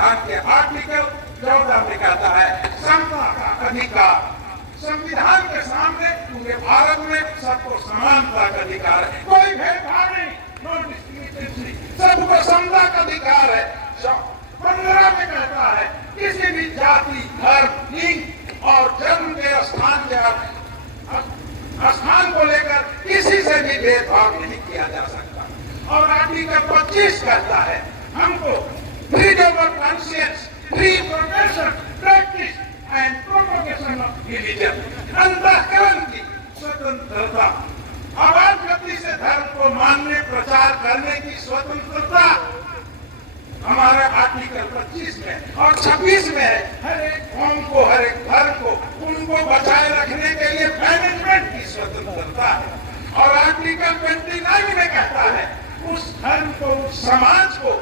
संविधान के आर्टिकल 14 में कहता है समता का अधिकार। संविधान के सामने पूरे भारत में सबको समानता का अधिकार है, कोई भेदभाव नहीं, नो डिस्क्रिमिनेशन, सबको समता का अधिकार है। 15 में कहता है किसी भी जाति, धर्म, लिंग और जन्म के स्थान को लेकर किसी से भी भेदभाव नहीं किया जा सकता। और आर्टिकल 25 कहता है हमको freedom of conscience, free profession, practice and propagation of religion, अंतःकरण की स्वतंत्रता, आवाज गति से धर्म को मानने, प्रचार करने की स्वतंत्रता हमारा आर्टिकल 25 में। और 26 में है हर एक कौम को, हर एक धर्म को उनको बचाए रखने के लिए मैनेजमेंट की स्वतंत्रता है। और आर्टिकल 29 में कहता है उस धर्म को, उस समाज को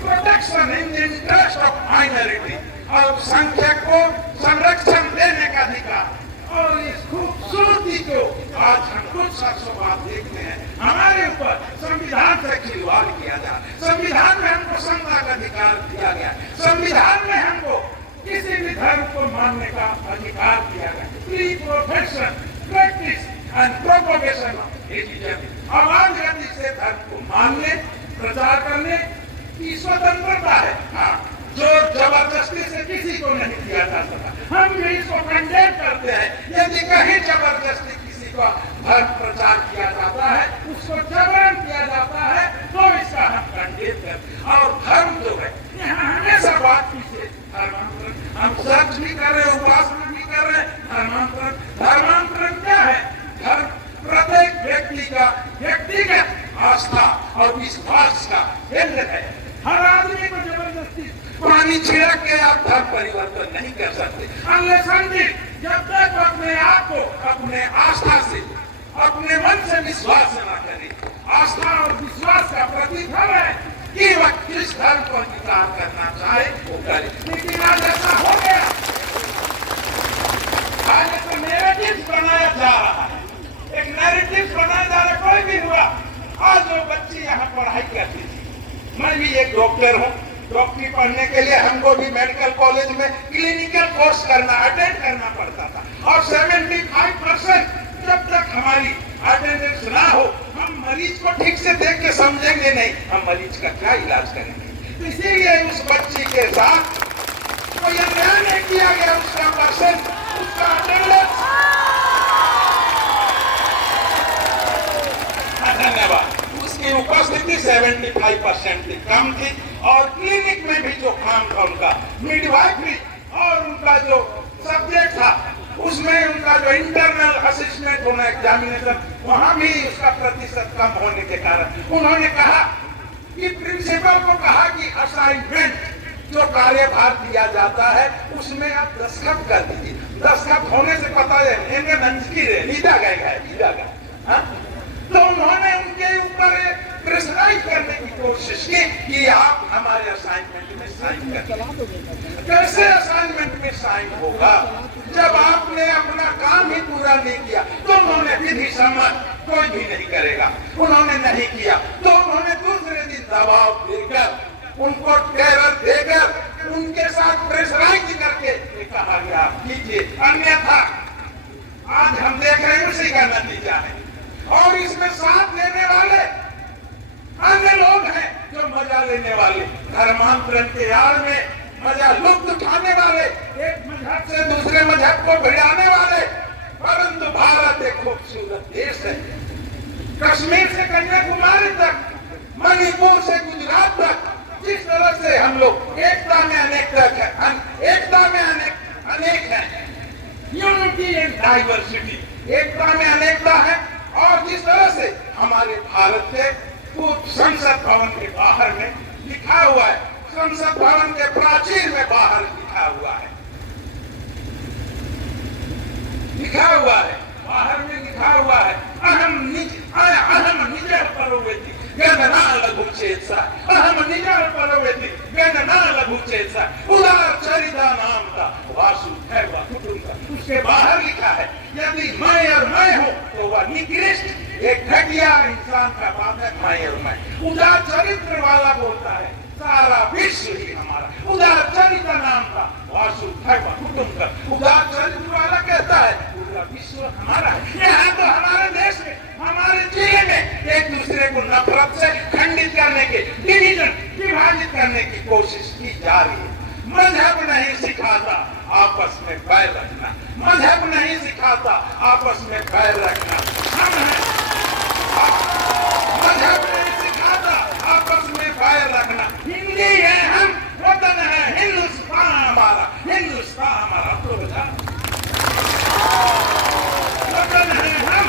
protection in the interest of minority, अल्पसंख्यक को संरक्षण देने का अधिकार। और इस खूबसूरती को आज हम कुछ शख्सों बाद देखते हैं हमारे ऊपर संविधान से खिलवाड़ किया जा रहा है। संविधान में हमको समता का अधिकार दिया गया, संविधान में हमको किसी भी धर्म को मानने का अधिकार दिया गया, free profession, practice and propagation of religion, आवाज गति से धर्म को मानने, प्रचार करने की स्वतंत्रता है। हाँ, जोर जबरदस्ती से किसी को नहीं किया जा सकता। हम भी इसको कंडेम करते हैं। यदि कहीं जबरदस्ती किसी को धर्म प्रचार किया जाता है, उसको जबरन किया जाता है, तो इसका हम कंडेम करते हैं। और धर्म जो है यहाँ हमेशा बात की धर्मांतरण, हम सर्च भी कर रहे हैं, उपासना भी कर रहे हैं। धर्मांतरण, धर्मांतरण क्या है? धर्म प्रत्येक व्यक्ति का व्यक्तिगत आस्था और विश्वास का केंद्र है। हर आदमी को जबरदस्ती पानी छिड़क के आप धर्म परिवर्तन नहीं कर सकते। जब तक अपने आप को अपने आस्था से, अपने मन से विश्वास न करें, आस्था और विश्वास का प्रतिफल है कि वह किस धर्म को अंगीकार करना चाहे वो करे। लेकिन आज ऐसा हो गया, आज ऐसा नैरेटिव बनाया जा रहा है, एक नैरेटिव बनाया जा रहा है। कोई भी हुआ, आज जो बच्ची यहाँ पढ़ाई करती थी, मैं भी एक डॉक्टर हूँ, डॉक्टरी पढ़ने के लिए हमको भी मेडिकल कॉलेज में क्लिनिकल कोर्स करना, अटेंड करना पड़ता था। और 75% जब तक हमारी अटेंडेंस ना हो, हम मरीज को ठीक से देख के समझेंगे नहीं, हम मरीज का क्या इलाज करेंगे। इसीलिए उस बच्ची के साथ कोई अन्याय नहीं किया गया, उसका परसेंट, उसका अटेंडेंस। धन्यवाद। उसकी उपस्थिति 75% से कम थी। और क्लिनिक में भी जो काम था उनका मिडवाइफरी और उनका जो सब्जेक्ट था उसमें उनका जो इंटरनल असिस्टेंट होना एग्जामिनेशन, वहां भी उसका प्रतिशत कम होने के कारण उन्होंने कहा कि प्रिंसिपल को कहा कि असाइनमेंट जो कार्यभार दिया जाता है उसमें आप दस्तखत कर दीजिए। दस्तखत होने से पता है तो उन्होंने उनके ऊपर प्रेशराइज करने की कोशिश की कि आप हमारे असाइनमेंट में साइन कर। कैसे असाइनमेंट में साइन होगा जब आपने अपना काम ही पूरा नहीं किया? तो उन्होंने विधि सम्मत कोई भी नहीं करेगा, उन्होंने नहीं किया। तो उन्होंने दूसरे दिन दबाव देकर, उनको टेरर देकर, उनके साथ प्रेशराइज करके कहा गया कीजिए, अन्यथा आज हम देख रहे हैं उसी का नतीजा है। और इसमें साथ लेने वाले अन्य लोग हैं जो मजा लेने वाले, धर्मांतरण के आड़ में मजा लुत्फ उठाने वाले, एक मजहब से दूसरे मजहब को भिड़ाने वाले। परंतु भारत एक खूबसूरत देश है, कश्मीर से कन्याकुमारी तक, मणिपुर से गुजरात तक, जिस तरह से हम लोग एकता में अनेकता है, एकता में अनेक है, यूनिटी एंड डाइवर्सिटी, एकता में अनेकता है। और जिस तरह से हमारे भारत के संसद भवन के बाहर में लिखा हुआ है, संसद भवन के प्राचीर में बाहर लिखा हुआ है, बाहर में लिखा हुआ है, अहम निज परोवेति गणना लघु चेतसा, अहम निज परोवेति गणना लघु चेतसा, उदार चरिता नाम का वासु है वह कुटुंब। उसके बाहर लिखा है यदि मैं और मैं हूँ तो वह निकृष्ट एक घटिया इंसान का बात है। मैं और मैं, उदार चरित्र वाला बोलता है, सारा करने की कोशिश की जा रही है। मजहब नहीं सिखाता आपस में बैर रखना, मजहब नहीं सिखाता आपस में बैर रखना। हम हैं, मजहब नहीं सिखाता आपस में बैर रखना। हिंदी है हम, वतन है हिंदुस्तान हमारा, हिंदुस्तान हमारा। तो बता, वतन है हम,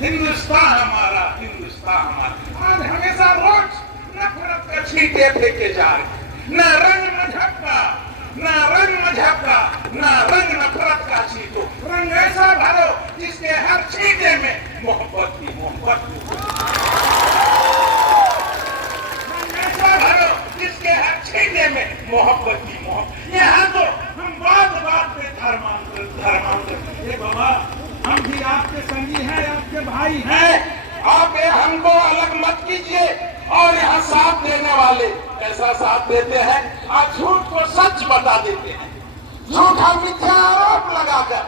हिंदुस्तान हमारा, हिंदुस्तान हमारा। आज हमेशा रोज नफरत का छींटे फेंके जा रहे, न रंग मजहब का, न रंग मजहब का, न रंग नफरत का छींटो। रंग ऐसा भरो जिसके हर छींटे में मोहब्बत की मोहब्बत हो। रंग ऐसा भरो जिसके हर छींटे में मोहब्बत की मोहब्बत। यहाँ तो हम बात बात पे धर्मांतर। ये बाबा, हम भी आपके संगी हैं, आपके भाई हैं। आप हमको अलग मत कीजिए। और यहाँ साथ देने वाले ऐसा साथ देते हैं, आज झूठ को सच बता देते हैं, झूठा मिथ्या आरोप लगाकर।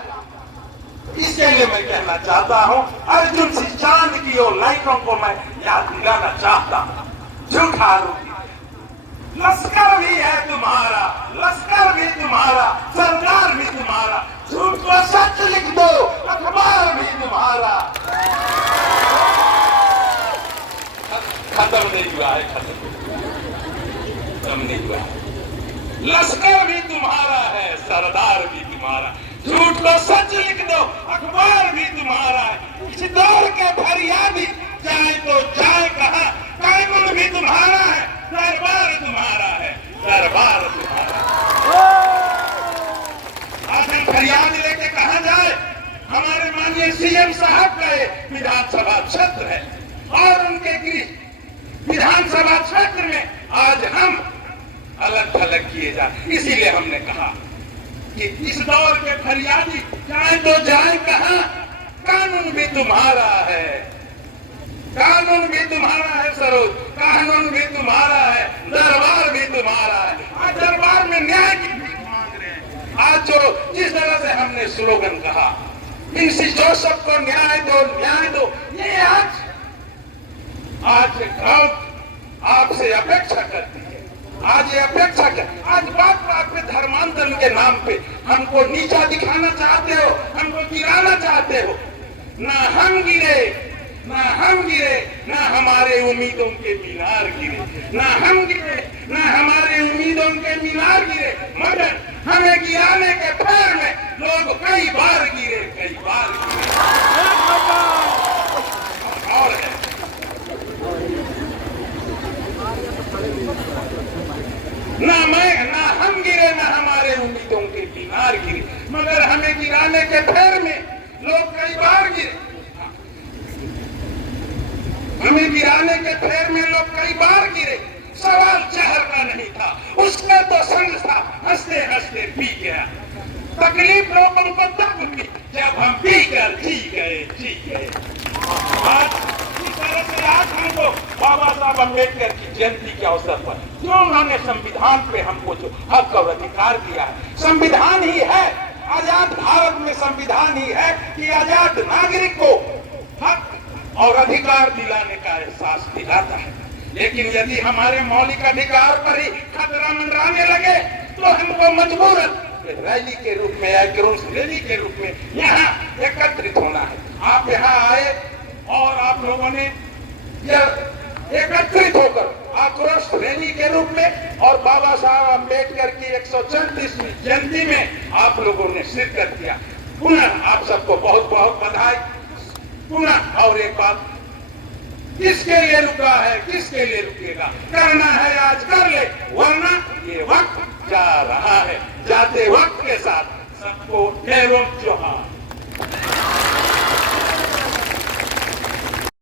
इसके लिए मैं कहना चाहता हूँ, अर्जुन सी चांद की ओर लाइनों को मैं याद दिलाना चाहता हूँ। झूठा आरोपी लश्कर भी है तुम्हारा, लश्कर भी तुम्हारा, सरदार भी तुम्हारा। झूठ को सच लिख दो, अखबार भी तुम्हारा। खत्म नहीं हुआ है, खत्म नहीं हुआ है। लश्कर भी तुम्हारा है, सरदार भी तुम्हारा। झूठ को सच लिख दो, अखबार भी तुम्हारा है। इस दौर के फरियादी जाए तो जाए कहां, कानून भी तुम्हारा है, दरबार तुम्हारा है, दरबार तुम्हारा। आज हम फरियाद लेके कहां जाए? हमारे माननीय सीएम साहब का विधानसभा क्षेत्र है और उनके गृह विधानसभा क्षेत्र में आज हम अलग थलग किए जाए। इसीलिए हमने कहा कि इस दौर के फरियादी जाए तो जाए कहां, कानून भी तुम्हारा है, कानून भी तुम्हारा है सरोज, कानून भी तुम्हारा है, दरबार भी तुम्हारा है। आज दरबार में न्याय की भीख मांग रहे हैं। आज जो जिस तरह से हमने स्लोगन कहा, इनसी जोसेफ को न्याय दो, न्याय दो, ये आज आपसे अपेक्षा करती है। आज ये अपेक्षा कर, आज बात बात पे धर्मांतरण के नाम पे हमको नीचा दिखाना चाहते हो, हमको गिराना चाहते हो। ना हम गिरे, ना हम गिरे, ना हमारे उम्मीदों के मीनार गिरे, ना हम गिरे, ना हमारे उम्मीदों के मीनार गिरे, मगर हमें गिराने के पैर में लोग कई बार गिरे, कई बार गिरे। और है ना हम गिरे, ना हमारे उम्मीदों के मीनार गिरे, मगर हमें गिराने के पैर में लोग कई बार गिरे। हमें गिराने के पैर में लोग कई बार गिरे। सवाल जहर का नहीं था, उसका तो संग था, हंसते हंसते पी गया। तकलीफ लोगों को तब हुई जब हम पी कर जी गए। आज इस तरह से आज हमको बाबा साहब अम्बेडकर की जयंती के अवसर पर जो उन्होंने संविधान पे हमको जो हक और अधिकार दिया है, संविधान ही है, आजाद भारत में संविधान ही है कि आजाद नागरिक को हक और अधिकार दिलाने का एहसास दिलाता है। लेकिन यदि हमारे मौलिक अधिकार पर ही खतरा मंडराने लगे तो हमको मजबूरन रैली के रूप में या क्रोस रैली के रूप में यहाँ एकत्रित होना है। आप यहाँ आए और आप लोगों ने एकत्रित होकर आक्रोश रैली के रूप में और बाबा साहब अम्बेडकर की 134वीं जयंती में आप लोगों ने शिरकत किया। पुनः आप सबको बहुत बहुत बधाई। पुनः और एक बात, किसके लिए रुका है, किसके लिए रुकेगा, करना है आज